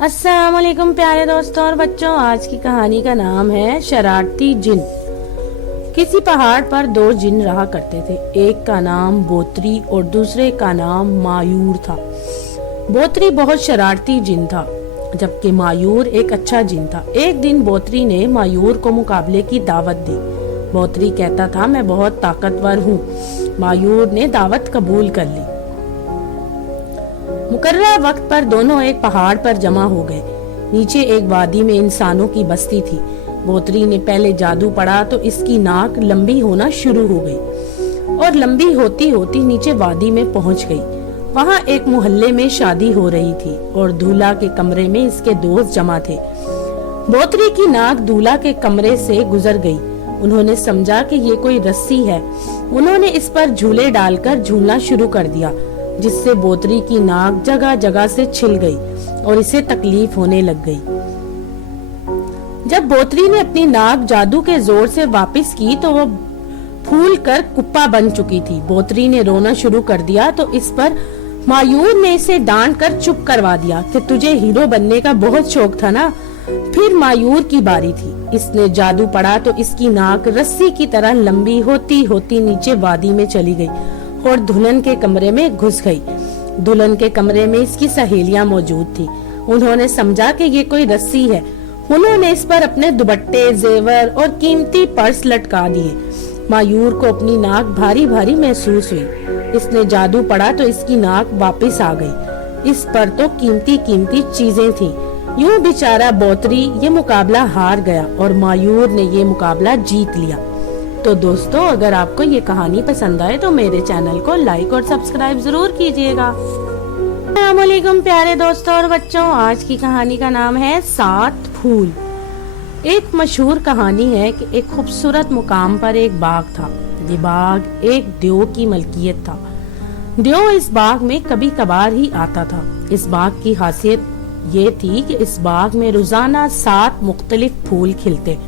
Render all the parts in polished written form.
अस्सलाम वालेकुम प्यारे दोस्तों और बच्चों, आज की कहानी का नाम है शरारती जिन। किसी पहाड़ पर दो जिन रहा करते थे। एक का नाम बोतरी और दूसरे का नाम मायूर था। बोतरी बहुत शरारती जिन था, जबकि मायूर एक अच्छा जिन था। एक दिन बोतरी ने मायूर को मुकाबले की दावत दी। बोतरी कहता था, मैं बहुत ताकतवर हूँ। मायूर ने दावत कबूल कर ली। मुकर्रर वक्त पर दोनों एक पहाड़ पर जमा हो गए। नीचे एक वादी में इंसानों की बस्ती थी। बोतरी ने पहले जादू पढ़ा तो इसकी नाक लंबी होना शुरू हो गई और लंबी होती होती नीचे वादी में पहुंच गई। वहां एक मोहल्ले में शादी हो रही थी और दूल्हा के कमरे में इसके दोस्त जमा थे। बोतरी की नाक दूल्हा के कमरे से गुजर गई। उन्होंने समझा कि ये कोई रस्सी है। उन्होंने इस पर झूले डालकर झूलना शुरू कर दिया, जिससे बोतरी की नाक जगह जगह से छिल गई और इसे तकलीफ होने लग गई। जब बोतरी ने अपनी नाक जादू के जोर से वापस की तो वो फूल कर कुप्पा बन चुकी थी। बोतरी ने रोना शुरू कर दिया तो इस पर मायूर ने इसे डांट कर चुप करवा दिया कि तुझे हीरो बनने का बहुत शौक था ना। फिर मायूर की बारी थी। इसने जादू पढ़ा तो इसकी नाक रस्सी की तरह लंबी होती होती नीचे वादी में चली गई और दुल्हन के कमरे में घुस गई। दुल्हन के कमरे में इसकी सहेलियां मौजूद थी। उन्होंने समझा कि ये कोई रस्सी है। उन्होंने इस पर अपने दुपट्टे, जेवर और कीमती पर्स लटका दिए। मायूर को अपनी नाक भारी भारी महसूस हुई। इसने जादू पढ़ा तो इसकी नाक वापस आ गई। इस पर तो कीमती कीमती चीजें थी। यूं बेचारा बोतरी ये मुकाबला हार गया और मायूर ने ये मुकाबला जीत लिया। तो दोस्तों, अगर आपको ये कहानी पसंद आए तो मेरे चैनल को लाइक और सब्सक्राइब जरूर कीजिएगा। अस्सलाम वालेकुम प्यारे दोस्तों और बच्चों, आज की कहानी का नाम है 7 फूल। एक मशहूर कहानी है कि एक खूबसूरत मुकाम पर एक बाग था। ये बाग एक देव की मलकियत था। देव इस बाग में कभी कभार ही आता था। इस बाग की खासियत ये थी कि इस बाग में रोजाना 7 मुख्तलिफ फूल खिलते,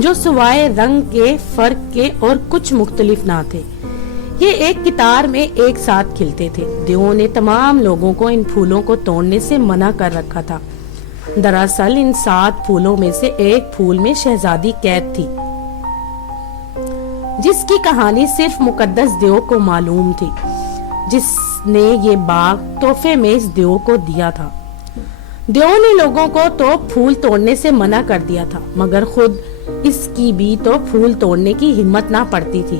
जो सिवाय रंग के, फर्क के और कुछ मुख्तलिफ ना थे। ये एक कितार में एक साथ खिलते थे। देवों ने तमाम लोगों को इन फूलों को तोड़ने से मना कर रखा था। दरअसल इन 7 फूलों में से एक फूल में शहजादी कैद थी, जिसकी कहानी सिर्फ मुकद्दस देव को मालूम थी, जिसने ये बाग तोहफे में इस देव को दिया था। देव ने लोगों को तो फूल तोड़ने से मना कर दिया था, मगर खुद इसकी भी तो फूल तोड़ने की हिम्मत ना पड़ती थी,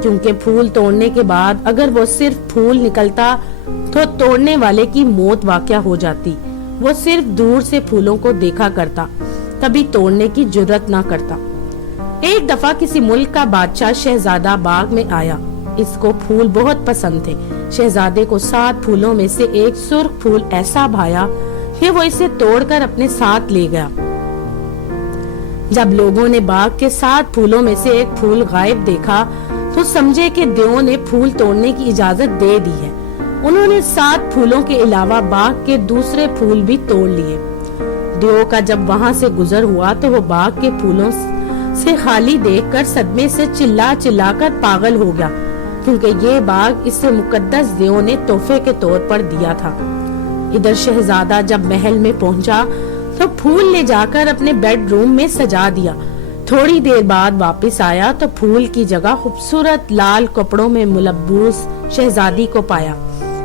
क्योंकि फूल तोड़ने के बाद अगर वो सिर्फ फूल निकलता तो तोड़ने वाले की मौत वाक़या हो जाती। वो सिर्फ दूर से फूलों को देखा करता, कभी तोड़ने की जुर्रत ना करता। एक दफा किसी मुल्क का बादशाह शहजादा बाग में आया। इसको फूल बहुत पसंद थे। शहजादे को 7 फूलों में से एक सुर्ख फूल ऐसा भाया कि वो इसे तोड़कर अपने साथ ले गया। जब लोगों ने बाग के 7 फूलों में से एक फूल गायब देखा तो समझे कि देवों ने फूल तोड़ने की इजाजत दे दी है। उन्होंने 7 फूलों के अलावा बाग के दूसरे फूल भी तोड़ लिए। देव का जब वहां से गुजर हुआ तो वो बाग के फूलों से खाली देखकर सदमे से चिल्ला चिल्ला कर पागल हो गया, क्योंकि ये बाग इसे मुकद्दस देव ने तोहफे के तौर पर दिया था। इधर शहजादा जब महल में पहुंचा तो फूल ले जाकर अपने बेडरूम में सजा दिया। थोड़ी देर बाद वापस आया तो फूल की जगह खूबसूरत लाल कपड़ों में मुलब्बूस शहजादी को पाया।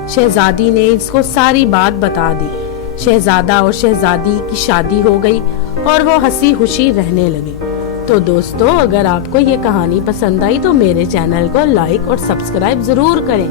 शहजादी ने इसको सारी बात बता दी। शहजादा और शहजादी की शादी हो गई और वो हंसी खुशी रहने लगे। तो दोस्तों, अगर आपको ये कहानी पसंद आई तो मेरे चैनल को लाइक और सब्सक्राइब जरूर करें।